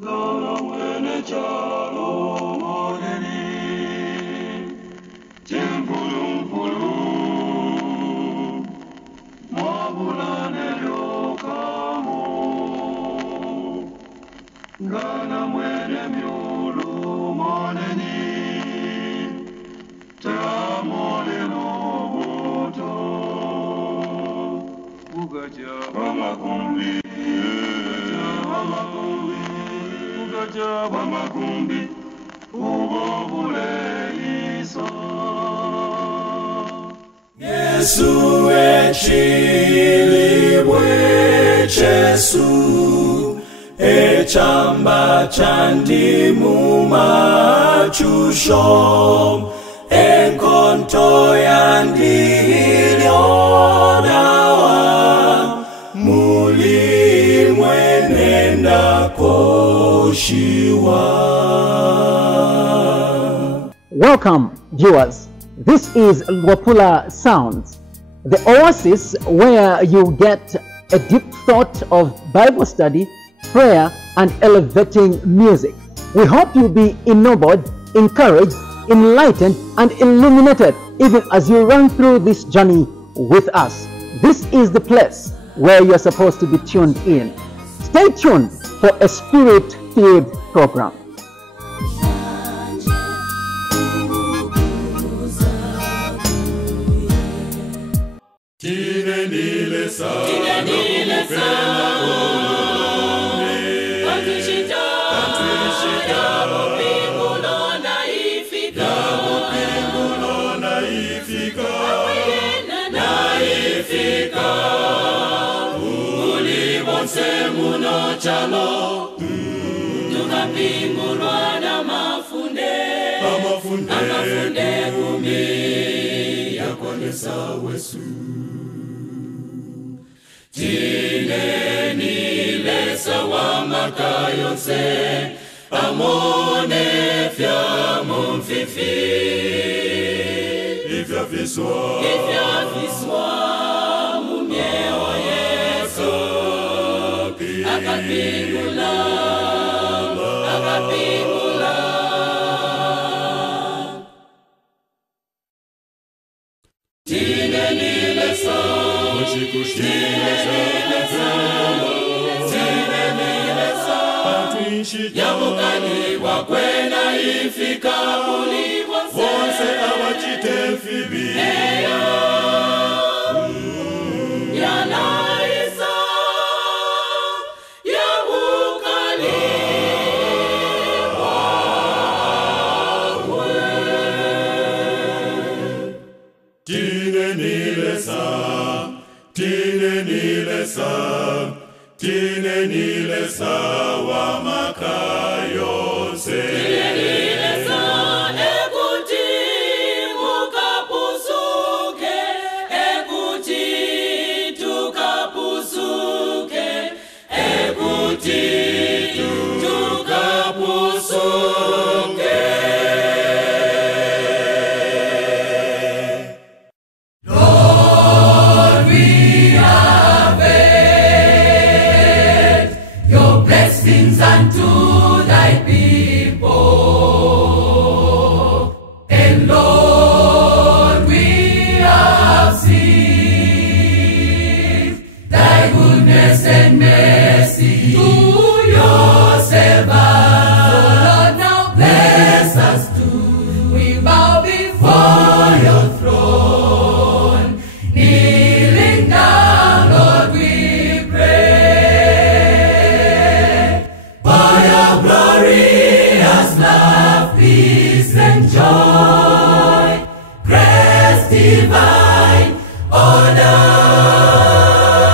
Ngala mwene chalo moneni, Timpulu, Mwabulane lyokamo, Ngala mwene myulu moneni, Teamole lobuto, Ugaja wamakumbi, Ugaja wamakumbi, Ubobule iso. Yesu echilibwe Jesu echamba chandimu machusho enkonto yandiliodawa muli mwenenda koshiwa. Welcome, viewers. This is Luapula Sounds, the oasis where you get a deep thought of Bible study, prayer, and elevating music. We hope you'll be ennobled, encouraged, enlightened, and illuminated even as you run through this journey with us. This is the place where you're supposed to be tuned in. Stay tuned for a spirit-filled program. Tine nile sa, muno chalo tukapingulwa na mafunde kumi yakonesa wesu tine nile sawa makayonse amone fya mumfifi ifya fiswa mumyewa yeso akapingula tine nile sa yamukani wakwena ifika wonse abachite fibi Tine nile sa wa makayonse Tine nile sa ekuti mukapusuke ekuti tukapusuke ekuti tukapusuke unto thy people, and Lord, we have seen thy goodness and mercy to your servants. So Lord, now bless us too. We bow before your throne, kneeling down, Lord, we pray. Glorious love, peace and joy, grace divine,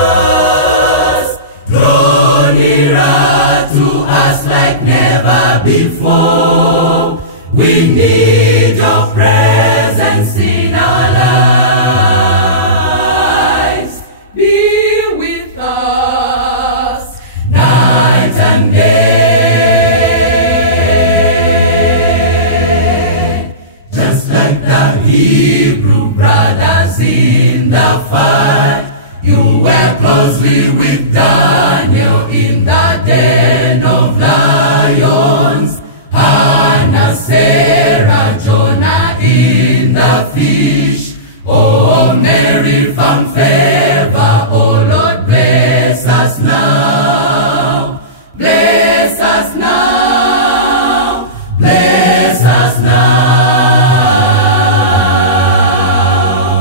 honors, draw nearer to us like never before. We need your presence in our lives. Be with us night and day. Hebrew brothers in the fight, you were closely with Daniel in the den of life. Mary found favor, oh Lord, bless us now. Bless us now. Bless us now.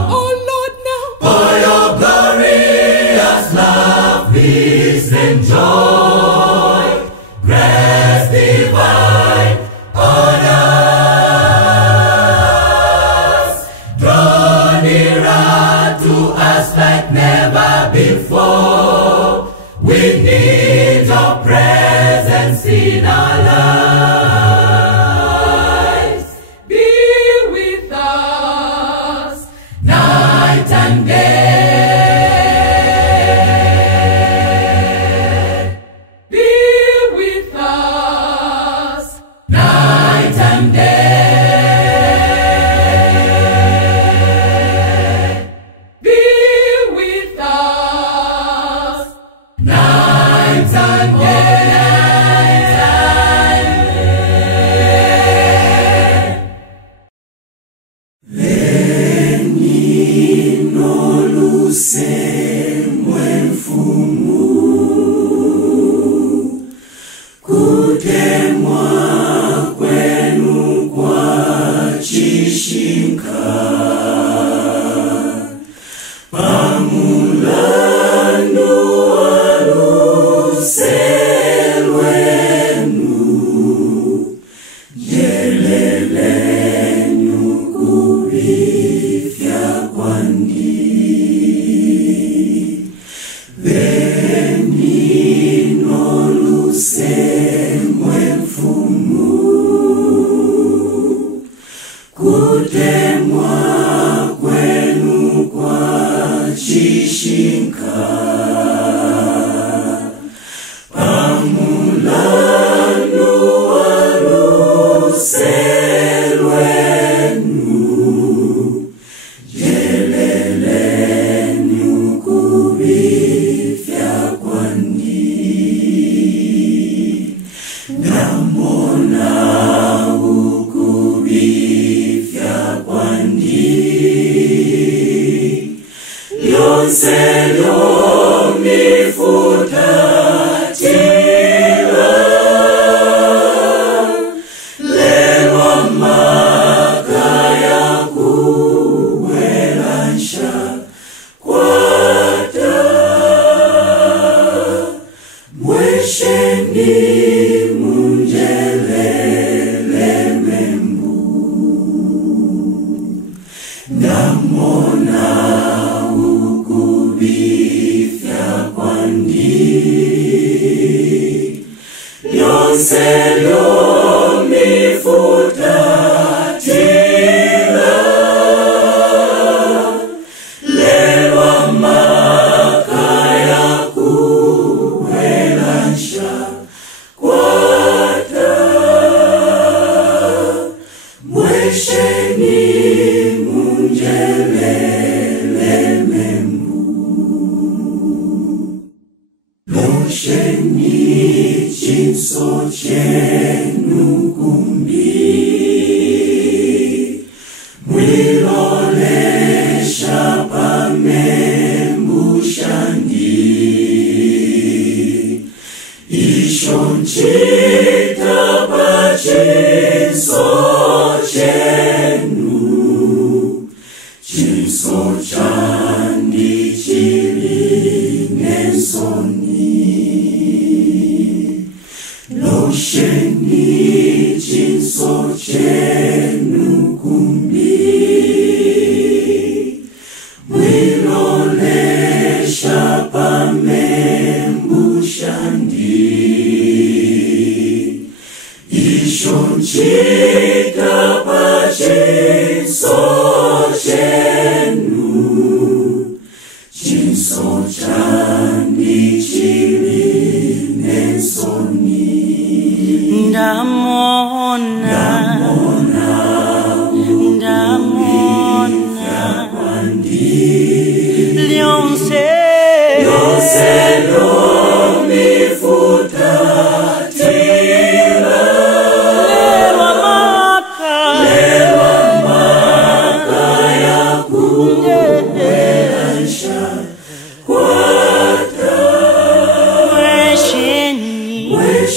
Oh Lord, now. For your glorious love, peace and joy, grace divine on us. Draw nearer to us like never before. We need your presence in our lives. Be with us night and day. Be with us night and day. Be with us night and day. Shapa membu shandi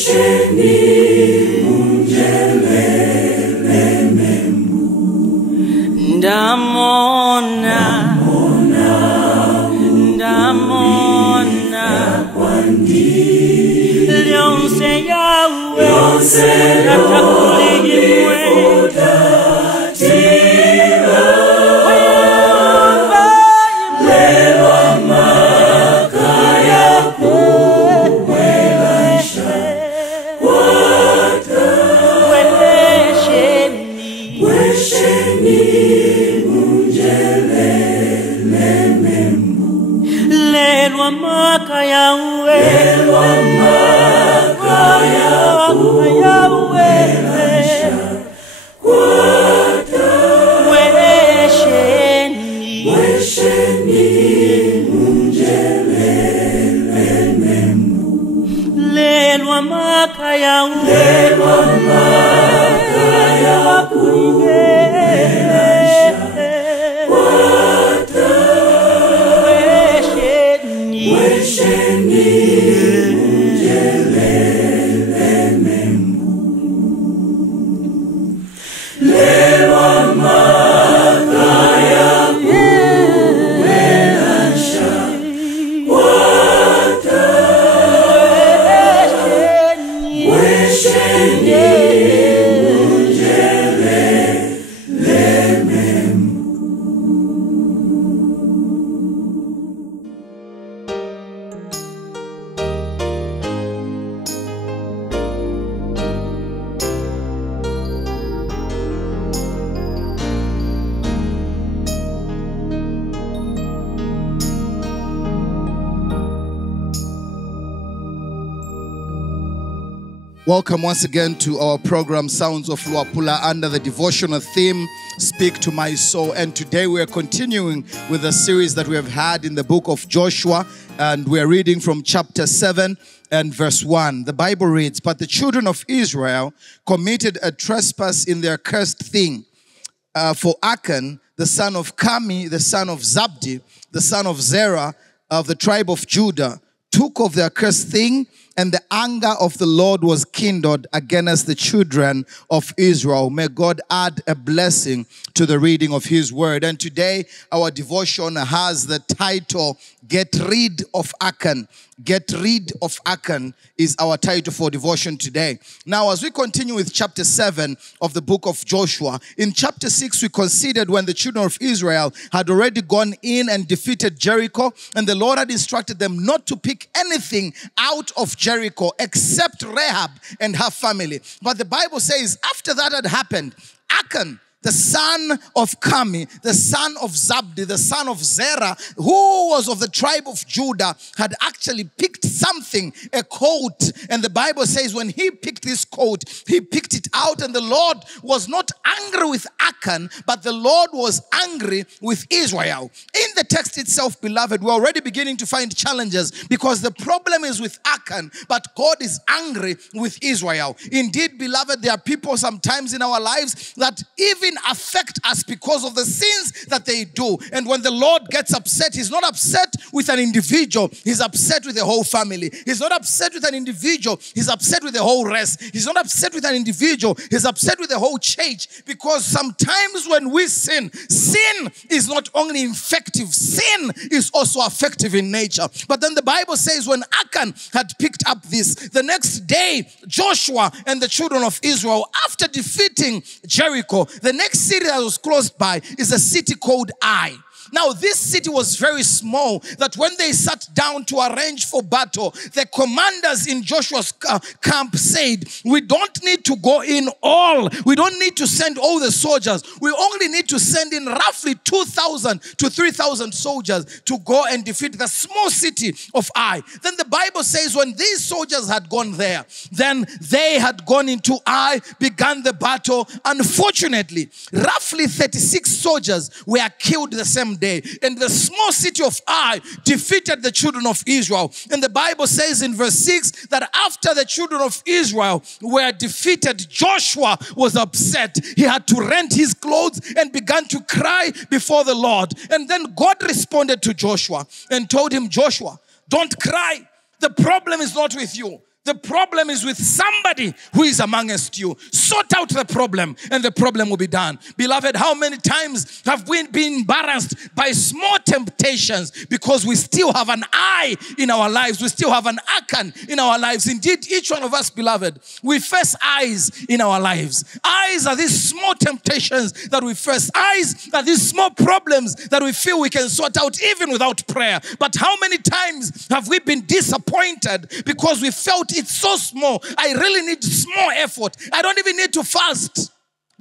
wesheni munjelele membu. Ndamona kwandi lyonse yawe natakuligimwe Welcome once again to our program Sounds of Luapula under the devotional theme Speak to My Soul. And today we are continuing with a series that we have had in the book of Joshua, and we are reading from chapter 7 and verse 1. The Bible reads, "But the children of Israel committed a trespass in their cursed thing. For Achan, the son of Carmi, the son of Zabdi, the son of Zerah of the tribe of Judah, took of their cursed thing, and the anger of the Lord was kindled against the children of Israel." May God add a blessing to the reading of His word. And today our devotion has the title, Get Rid of Achan. Get Rid of Achan is our title for devotion today. Now, as we continue with chapter 7 of the book of Joshua, in chapter 6 we considered when the children of Israel had already gone in and defeated Jericho, and the Lord had instructed them not to pick anything out of Jericho except Rahab and her family. But the Bible says after that had happened, Achan, the son of Carmi, the son of Zabdi, the son of Zerah, who was of the tribe of Judah, had actually picked something, a coat. And the Bible says when he picked this coat, he picked it out, and the Lord was not angry with Achan, but the Lord was angry with Israel. In the text itself, beloved, we're already beginning to find challenges because the problem is with Achan, but God is angry with Israel. Indeed, beloved, there are people sometimes in our lives that even affect us because of the sins that they do. And when the Lord gets upset, He's not upset with an individual, He's upset with the whole family. He's not upset with an individual, He's upset with the whole rest. He's not upset with an individual, He's upset with the whole church. Because sometimes when we sin, sin is not only effective, sin is also effective in nature. But then the Bible says when Achan had picked up this, the next day Joshua and the children of Israel, after defeating Jericho, the next city that was close by is a city called Ai. Now, this city was very small that when they sat down to arrange for battle, the commanders in Joshua's camp said, we don't need to go in all. We don't need to send all the soldiers. We only need to send in roughly 2,000 to 3,000 soldiers to go and defeat the small city of Ai. Then the Bible says when these soldiers had gone there, then they had gone into Ai, began the battle. Unfortunately, roughly 36 soldiers were killed the same day. And the small city of Ai defeated the children of Israel. And the Bible says in verse 6 that after the children of Israel were defeated, Joshua was upset. He had to rent his clothes and began to cry before the Lord. And then God responded to Joshua and told him, Joshua, don't cry. The problem is not with you. The problem is with somebody who is amongst you. Sort out the problem and the problem will be done. Beloved, how many times have we been embarrassed by small temptations because we still have an eye in our lives. We still have an Achan in our lives. Indeed, each one of us, beloved, we face eyes in our lives. Eyes are these small temptations that we face. Eyes are these small problems that we feel we can sort out even without prayer. But how many times have we been disappointed because we felt it's so small? I really need small effort. I don't even need to fast.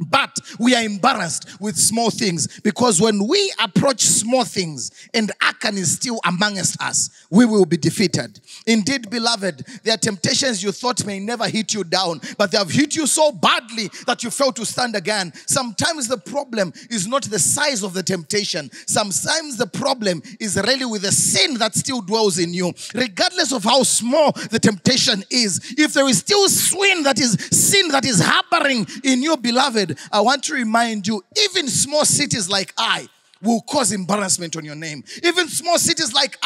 But we are embarrassed with small things because when we approach small things and Achan is still amongst us, we will be defeated. Indeed, beloved, there are temptations you thought may never hit you down, but they have hit you so badly that you fail to stand again. Sometimes the problem is not the size of the temptation. Sometimes the problem is really with the sin that still dwells in you. Regardless of how small the temptation is, if there is still sin that is harboring in you, beloved, I want to remind you, even small cities like will cause embarrassment on your name. Even small cities like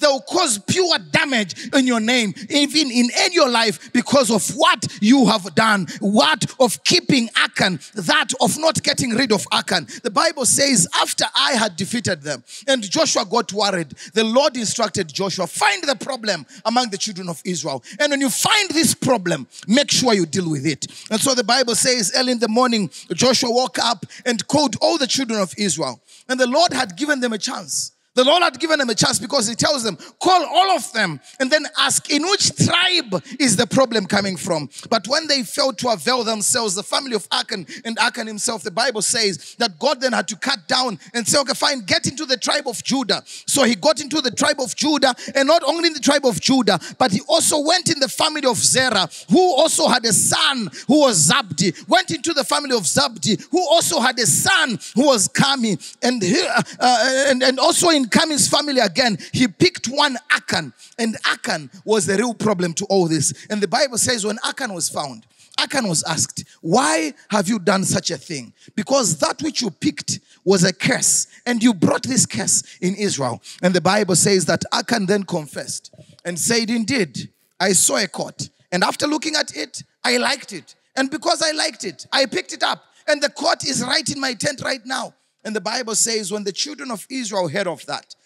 they will cause pure damage in your name, even in your life, because of what you have done. What of keeping Achan, that of not getting rid of Achan. The Bible says after Ai had defeated them and Joshua got worried, the Lord instructed Joshua, find the problem among the children of Israel. And when you find this problem, make sure you deal with it. And so the Bible says early in the morning, Joshua woke up and called all the children of Israel. And the Lord had given them a chance. The Lord had given them a chance because he tells them, call all of them and then ask, in which tribe is the problem coming from? But when they failed to avail themselves, the family of Achan and Achan himself, the Bible says that God then had to cut down and say, okay, fine, get into the tribe of Judah. So he got into the tribe of Judah, and not only in the tribe of Judah, but he also went in the family of Zerah, who also had a son who was Zabdi. Went into the family of Zabdi, who also had a son who was Kami. And also in Kami's family again, he picked one Achan, and Achan was the real problem to all this. And the Bible says when Achan was found, Achan was asked, why have you done such a thing? Because that which you picked was a curse, and you brought this curse in Israel. And the Bible says that Achan then confessed and said, indeed, I saw a coat, and after looking at it, I liked it. And because I liked it, I picked it up, and the coat is right in my tent right now. And the Bible says when the children of Israel heard of that,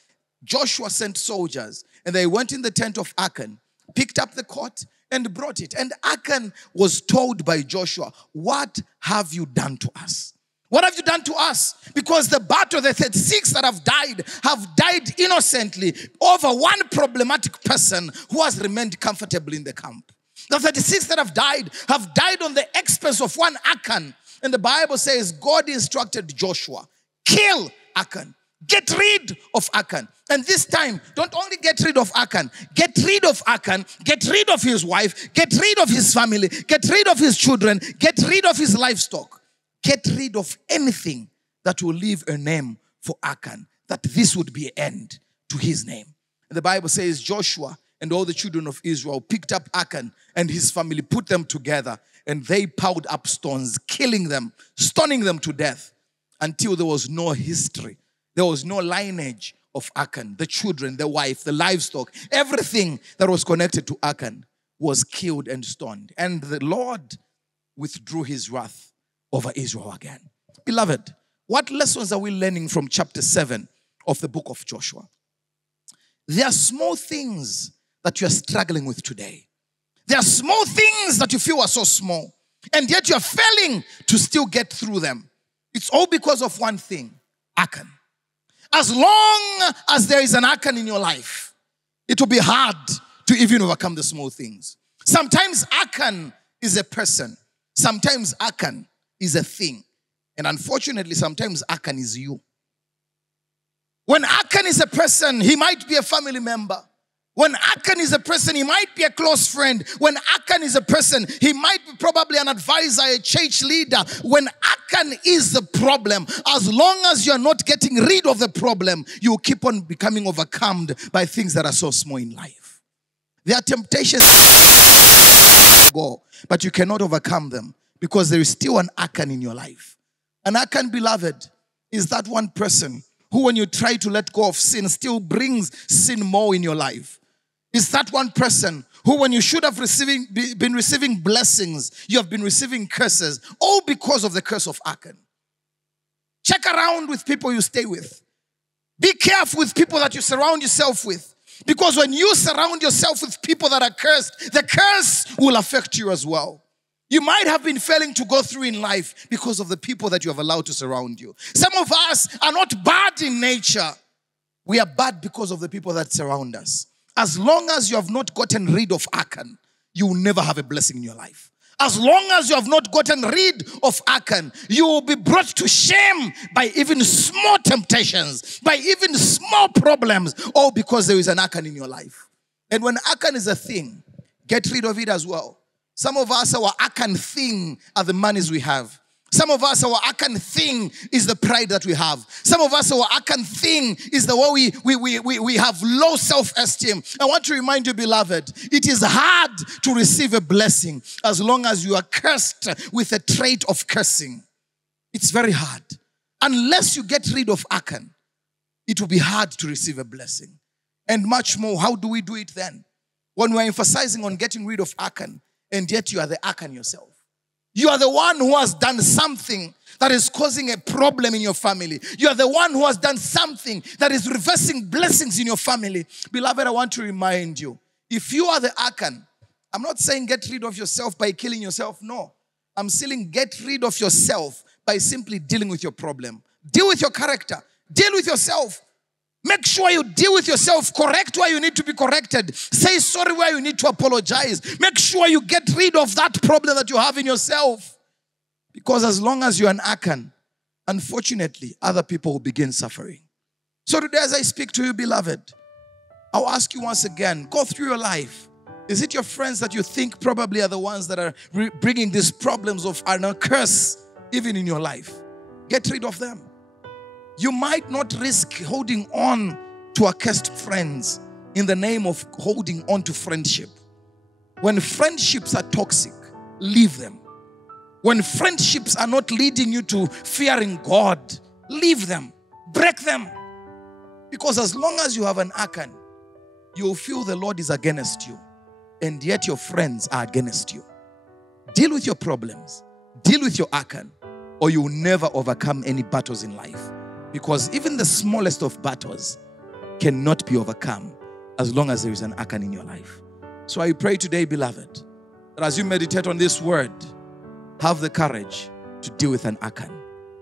Joshua sent soldiers and they went in the tent of Achan, picked up the coat and brought it. And Achan was told by Joshua, what have you done to us? What have you done to us? Because the battle, the 36 that have died innocently over one problematic person who has remained comfortable in the camp. The 36 that have died on the expense of one Achan. And the Bible says God instructed Joshua, kill Achan. Get rid of Achan. And this time, don't only get rid of Achan. Get rid of Achan. Get rid of his wife. Get rid of his family. Get rid of his children. Get rid of his livestock. Get rid of anything that will leave a name for Achan. That this would be an end to his name. And the Bible says Joshua and all the children of Israel picked up Achan and his family, put them together, and they piled up stones, killing them, stoning them to death, until there was no history. There was no lineage of Achan. The children, the wife, the livestock, everything that was connected to Achan was killed and stoned. And the Lord withdrew his wrath over Israel again. Beloved, what lessons are we learning from chapter 7 of the book of Joshua? There are small things that you are struggling with today. There are small things that you feel are so small, and yet you are failing to still get through them. It's all because of one thing, Achan. As long as there is an Achan in your life, it will be hard to even overcome the small things. Sometimes Achan is a person. Sometimes Achan is a thing. And unfortunately, sometimes Achan is you. When Achan is a person, he might be a family member. When Achan is a person, he might be a close friend. When Achan is a person, he might be probably an advisor, a church leader. When Achan is the problem, as long as you're not getting rid of the problem, you will keep on becoming overcome by things that are so small in life. There are temptations, but you cannot overcome them because there is still an Achan in your life. An Achan, beloved, is that one person who, when you try to let go of sin, still brings sin more in your life. Is that one person who who when you should have been receiving blessings, you have been receiving curses, all because of the curse of Achan. Check around with people you stay with. Be careful with people that you surround yourself with. Because when you surround yourself with people that are cursed, the curse will affect you as well. You might have been failing to go through in life because of the people that you have allowed to surround you. Some of us are not bad in nature. We are bad because of the people that surround us. As long as you have not gotten rid of Achan, you will never have a blessing in your life. As long as you have not gotten rid of Achan, you will be brought to shame by even small temptations, by even small problems, all because there is an Achan in your life. And when Achan is a thing, get rid of it as well. Some of us, our Achan thing are the monies we have. Some of us, our Achan thing is the pride that we have. Some of us, our Achan thing is the way we have low self-esteem. I want to remind you, beloved, it is hard to receive a blessing as long as you are cursed with a trait of cursing. It's very hard. Unless you get rid of Achan, it will be hard to receive a blessing. And much more, how do we do it then? When we're emphasizing on getting rid of Achan, and yet you are the Achan yourself. You are the one who has done something that is causing a problem in your family. You are the one who has done something that is reversing blessings in your family. Beloved, I want to remind you, if you are the Achan, I'm not saying get rid of yourself by killing yourself. No. I'm saying get rid of yourself by simply dealing with your problem. Deal with your character. Deal with yourself. Make sure you deal with yourself. Correct where you need to be corrected. Say sorry where you need to apologize. Make sure you get rid of that problem that you have in yourself. Because as long as you're an Achan, unfortunately, other people will begin suffering. So today as I speak to you, beloved, I'll ask you once again, go through your life. Is it your friends that you think probably are the ones that are bringing these problems of a curse even in your life? Get rid of them. You might not risk holding on to accursed friends in the name of holding on to friendship. When friendships are toxic, leave them. When friendships are not leading you to fearing God, leave them. Break them. Because as long as you have an Achan, you will feel the Lord is against you. And yet your friends are against you. Deal with your problems. Deal with your Achan. Or you will never overcome any battles in life. Because even the smallest of battles cannot be overcome as long as there is an Achan in your life. So I pray today, beloved, that as you meditate on this word, have the courage to deal with an Achan.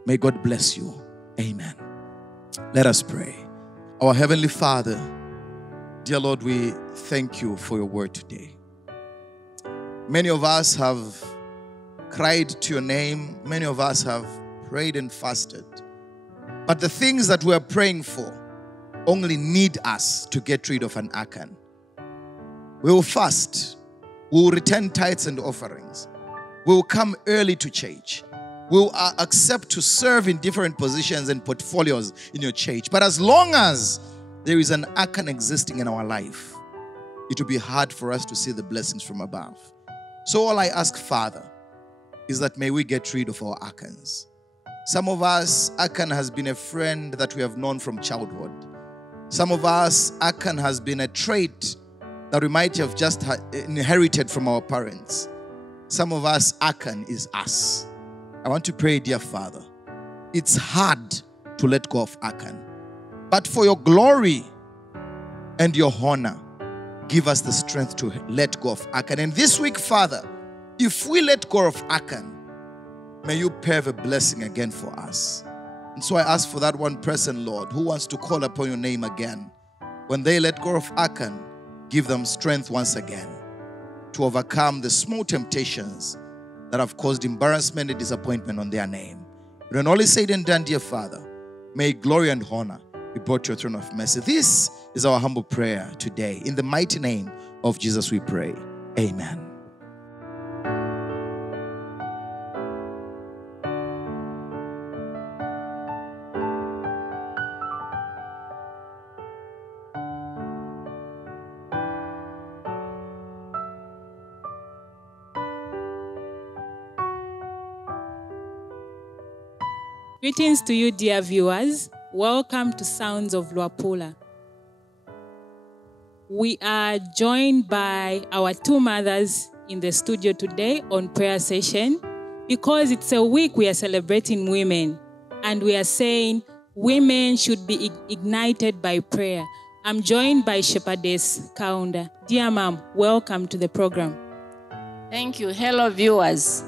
May God bless you. Amen. Let us pray. Our Heavenly Father, dear Lord, we thank you for your word today. Many of us have cried to your name. Many of us have prayed and fasted. But the things that we're praying for only need us to get rid of an Achan. We will fast. We will return tithes and offerings. We will come early to church. We will accept to serve in different positions and portfolios in your church. But as long as there is an Achan existing in our life, it will be hard for us to see the blessings from above. So all I ask, Father, is that may we get rid of our Achans. Some of us, Achan has been a friend that we have known from childhood. Some of us, Achan has been a trait that we might have just inherited from our parents. Some of us, Achan is us. I want to pray, dear Father, it's hard to let go of Achan. But for your glory and your honor, give us the strength to let go of Achan. And this week, Father, if we let go of Achan, may you pave a blessing again for us. And so I ask for that one person, Lord, who wants to call upon your name again. When they let go of Achan, give them strength once again to overcome the small temptations that have caused embarrassment and disappointment on their name. When all is said and done, dear Father, may glory and honor be brought to your throne of mercy. This is our humble prayer today. In the mighty name of Jesus we pray. Amen. Greetings to you, dear viewers. Welcome to Sounds of Luapula. We are joined by our two mothers in the studio today on prayer session because it's a week we are celebrating women and we are saying women should be ignited by prayer. I'm joined by Shepherdess Kaunda. Dear Mom, welcome to the program. Thank you. Hello, viewers.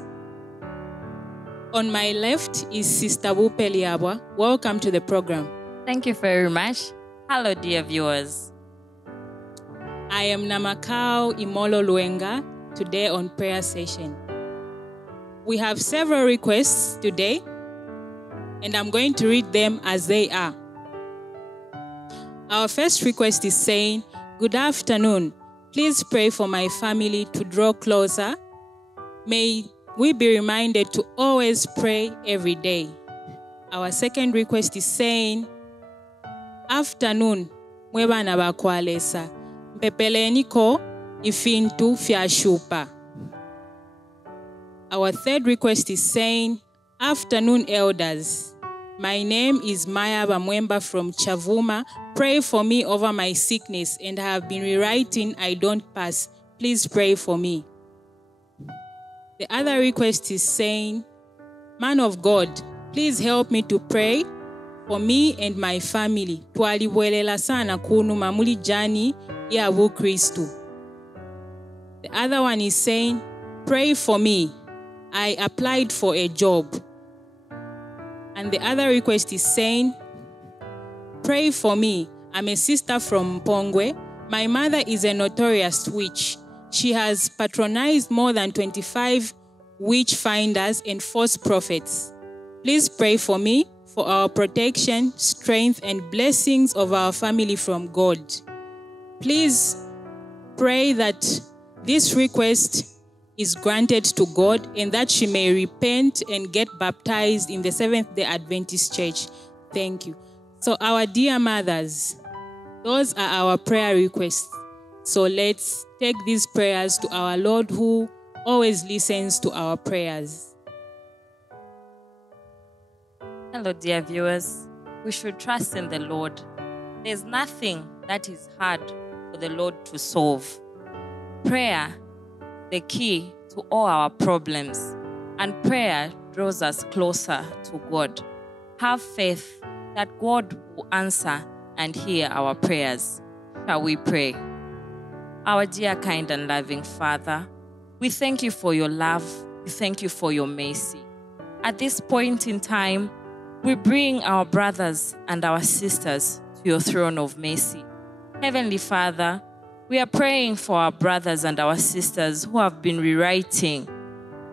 On my left is Sister Luapula Ep7. Welcome to the program. Thank you very much. Hello, dear viewers. I am Namakau Imolo Luenga, today on prayer session. We have several requests today, and I'm going to read them as they are. Our first request is saying, "Good afternoon. Please pray for my family to draw closer. May we be reminded to always pray every day." Our second request is saying, "Afternoon, mwebana bakwalesa. Mpepeleniko ifintu fyashupa." Our third request is saying, "Afternoon, elders. My name is Maya Bamwemba from Chavuma. Pray for me over my sickness, and I have been rewriting I don't pass. Please pray for me." The other request is saying, "Man of God, please help me to pray for me and my family. Twalibwelela sana kunu mamuli jani ya Kristu." The other one is saying, "Pray for me. I applied for a job." And the other request is saying, "Pray for me. I'm a sister from Pongwe. My mother is a notorious witch. She has patronized more than 25 witch finders and false prophets. Please pray for me for our protection, strength, and blessings of our family from God. Please pray that this request is granted to God and that she may repent and get baptized in the Seventh-day Adventist Church. Thank you." So our dear mothers, those are our prayer requests. So let's take these prayers to our Lord who always listens to our prayers. Hello, dear viewers. We should trust in the Lord. There's nothing that is hard for the Lord to solve. Prayer, the key to all our problems, and prayer draws us closer to God. Have faith that God will answer and hear our prayers. Shall we pray? Our dear, kind, and loving Father, we thank you for your love. We thank you for your mercy. At this point in time, we bring our brothers and our sisters to your throne of mercy. Heavenly Father, we are praying for our brothers and our sisters who have been rewriting.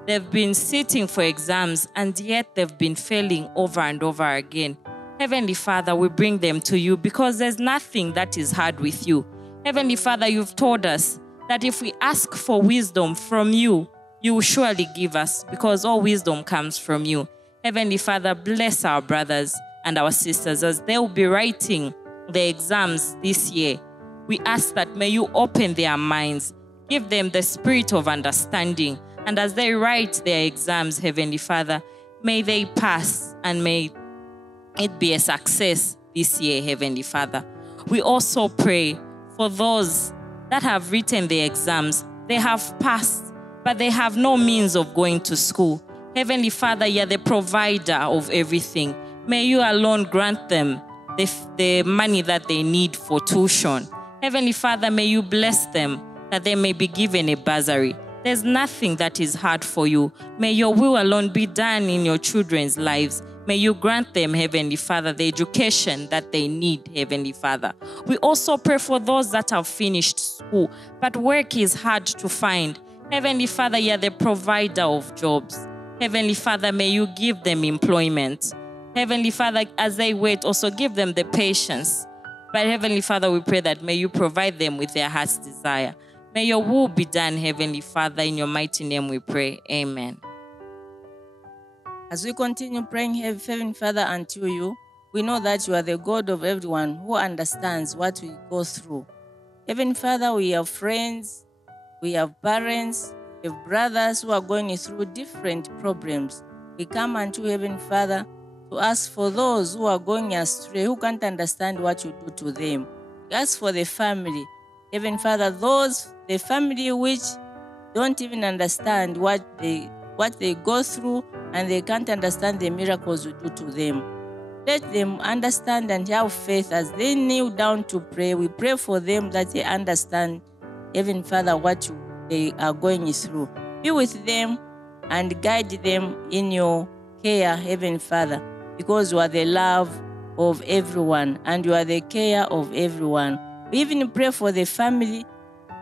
They've been sitting for exams and yet they've been failing over and over again. Heavenly Father, we bring them to you because there's nothing that is hard with you. Heavenly Father, you've told us that if we ask for wisdom from you, you will surely give us because all wisdom comes from you. Heavenly Father, bless our brothers and our sisters as they will be writing the exams this year. We ask that may you open their minds, give them the spirit of understanding, and as they write their exams, Heavenly Father, may they pass and may it be a success this year, Heavenly Father. We also pray for those that have written their exams. They have passed, but they have no means of going to school. Heavenly Father, you are the provider of everything. May you alone grant them the money that they need for tuition. Heavenly Father, may you bless them that they may be given a bursary. There's nothing that is hard for you. May your will alone be done in your children's lives. May you grant them, Heavenly Father, the education that they need, Heavenly Father. We also pray for those that have finished school, but work is hard to find. Heavenly Father, you are the provider of jobs. Heavenly Father, may you give them employment. Heavenly Father, as they wait, also give them the patience. But Heavenly Father, we pray that may you provide them with their heart's desire. May your will be done, Heavenly Father. In your mighty name we pray. Amen. As we continue praying, Heavenly Father, unto you, we know that you are the God of everyone who understands what we go through. Heavenly Father, we have friends, we have parents, we have brothers who are going through different problems. We come unto you, Heavenly Father, to ask for those who are going astray, who can't understand what you do to them. We ask for the family. Heavenly Father, the family which don't even understand what they go through and they can't understand the miracles you do to them. Let them understand and have faith as they kneel down to pray. We pray for them that they understand, Heavenly Father, what they are going through. Be with them and guide them in your care, Heavenly Father, because you are the love of everyone and you are the care of everyone. We even pray for the family,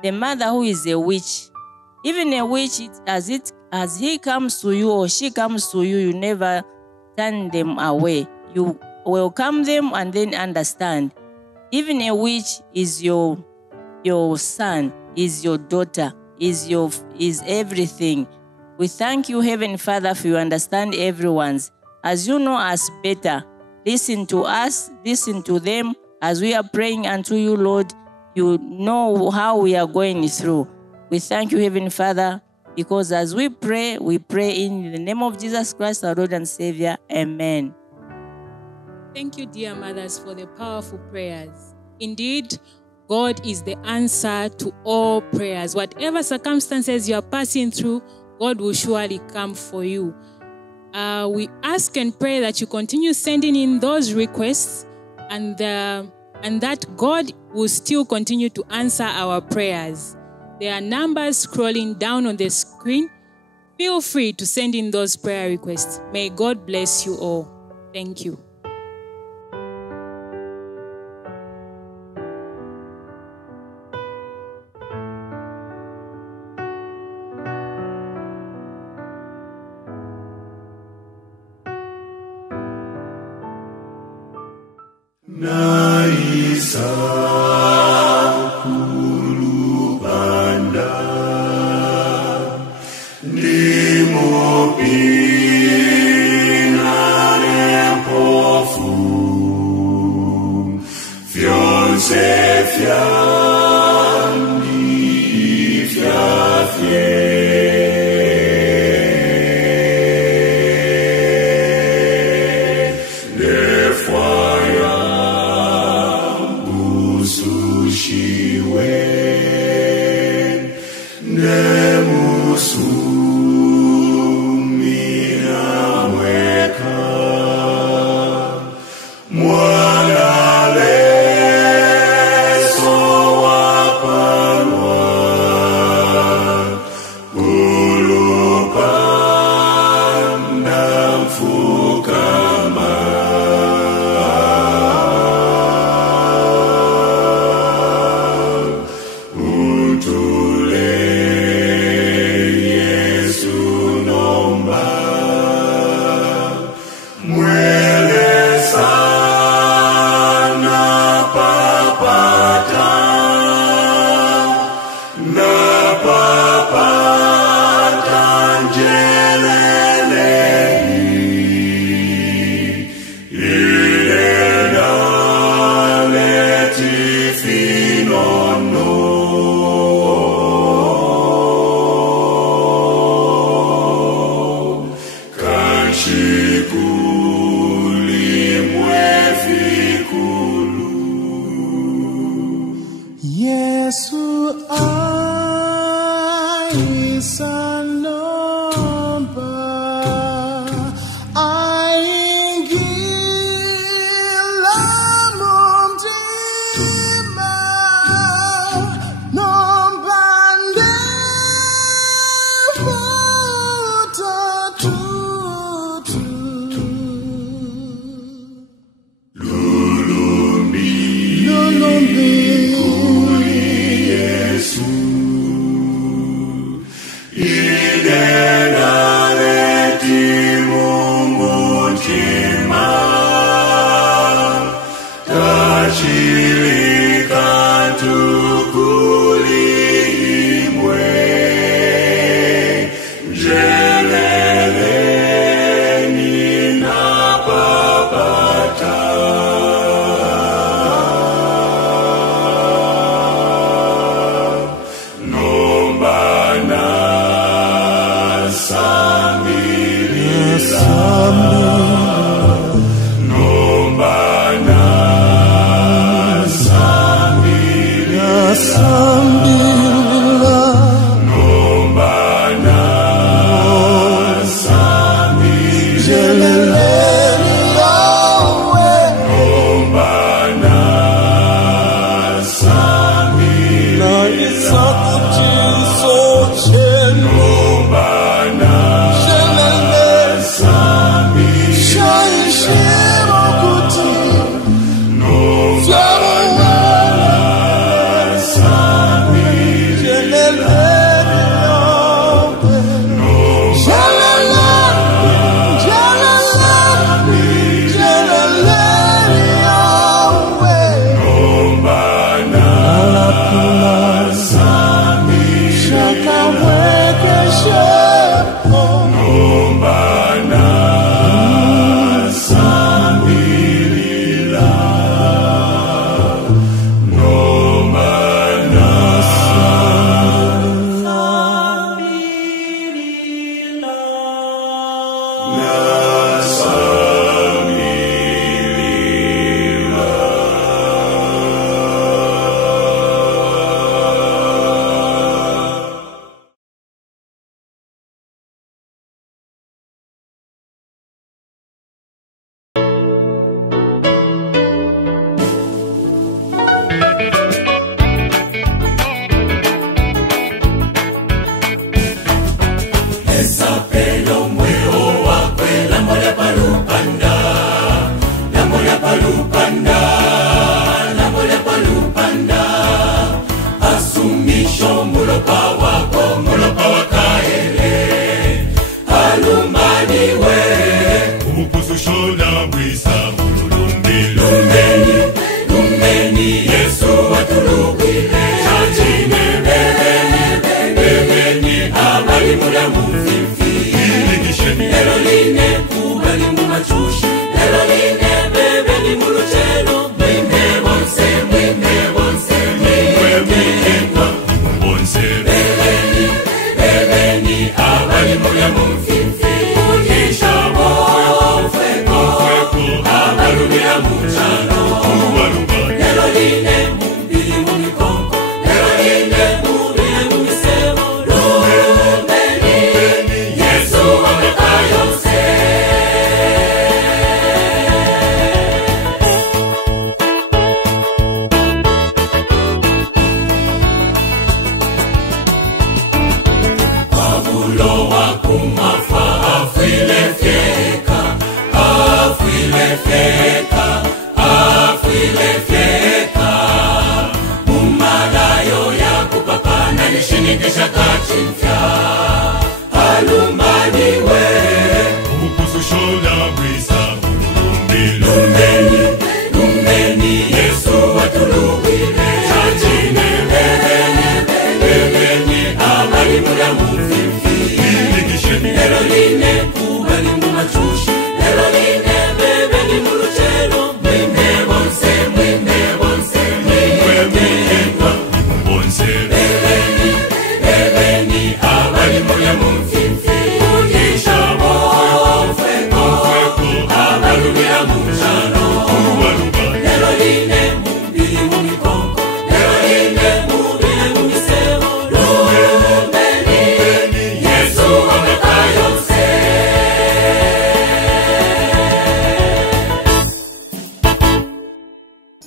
the mother who is a witch. Even a witch, as he comes to you or she comes to you, you never turn them away. You welcome them and then understand. Even a witch is your son, is your daughter, is everything. We thank you, Heavenly Father, for you understand everyone's. As you know us better, listen to us, listen to them. As we are praying unto you, Lord, you know how we are going through. We thank you, Heavenly Father, because as we pray in the name of Jesus Christ, our Lord and Savior. Amen. Thank you, dear mothers, for the powerful prayers. Indeed, God is the answer to all prayers. Whatever circumstances you are passing through, God will surely come for you. We ask and pray that you continue sending in those requests and that God will still continue to answer our prayers. There are numbers scrolling down on the screen. Feel free to send in those prayer requests. May God bless you all. Thank you. Naisa kulubanda ndimo pina nempofu fionse fiandi fiafie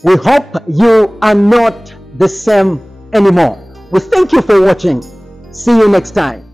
We hope you are not the same anymore. We thank you for watching. See you next time.